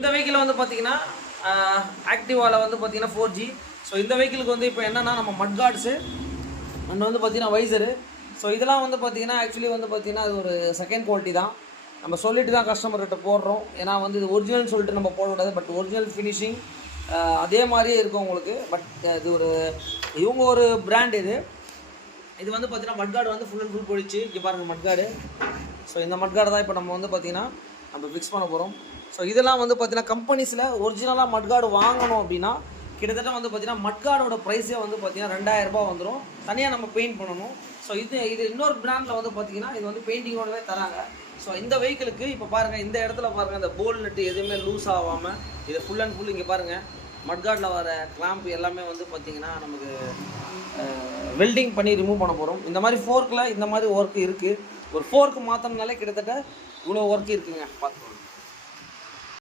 இந்த வெஹிக்கிள் வந்து பார்த்தீங்கன்னா ஆக்டிவாவில் வந்து பார்த்தீங்கன்னா 4G. ஸோ இந்த வெஹிக்கிளுக்கு வந்து இப்போ என்னென்னா நம்ம மட் கார்ட்ஸு அண்ட் வந்து பார்த்தீங்கன்னா வைசரு. ஸோ இதெல்லாம் வந்து பார்த்தீங்கன்னா ஆக்சுவலி வந்து பார்த்தீங்கன்னா அது ஒரு செகண்ட் குவாலிட்டி தான். நம்ம சொல்லிட்டு தான் கஸ்டமர்கிட்ட போடுறோம். ஏன்னா வந்து இது ஒரிஜினல் சொல்லிட்டு நம்ம போடக்கூடாது. பட் ஒரிஜினல் ஃபினிஷிங் அதே மாதிரியே இருக்கும் உங்களுக்கு. பட் இது ஒரு இவங்க ஒரு பிராண்ட் இது வந்து பார்த்தீங்கன்னா மட் கார்டு வந்து ஃபுல் அண்ட் ஃபுல் போயிடுச்சு. இங்கே பாருங்கள் மட் கார்டு. ஸோ இந்த மட் கார்டு தான் இப்போ நம்ம வந்து பார்த்தீங்கன்னா நம்ம ஃபிக்ஸ் பண்ண போகிறோம். ஸோ இதெல்லாம் வந்து பார்த்தீங்கன்னா கம்பெனிஸில் ஒரிஜினலாக மட் கார்டு வாங்கணும் அப்படின்னா கிட்டத்தட்ட வந்து பார்த்தீங்கன்னா மட் கார்டோட ப்ரைஸே வந்து பார்த்தீங்கன்னா 2000 ரூபாய் வந்துடும். தனியாக நம்ம பெயிண்ட் பண்ணணும். ஸோ இது இன்னொரு பிராண்டில் வந்து பார்த்தீங்கன்னா இது வந்து பெயிண்டிங்கோடவே தராங்க. ஸோ இந்த வெஹிக்கிளுக்கு இப்போ பாருங்கள், இந்த இடத்துல பாருங்கள், இந்த போல் நட்டு எதுவுமே லூஸ் ஆகாமல் இது ஃபுல் அண்ட் ஃபுல் இங்கே பாருங்கள் மட் கார்டில் வர கிளாம்ப் எல்லாமே வந்து பார்த்திங்கன்னா நமக்கு வெல்டிங் பண்ணி ரிமூவ் பண்ண போகிறோம். இந்த மாதிரி ஃபோர்க்கில் இந்த மாதிரி ஒர்க் இருக்குது. ஒரு ஃபோர்க்கு மாற்றணுனாலே கிட்டத்தட்ட இவ்வளோ ஒர்க் இருக்குங்க பார்த்துக்கோங்க.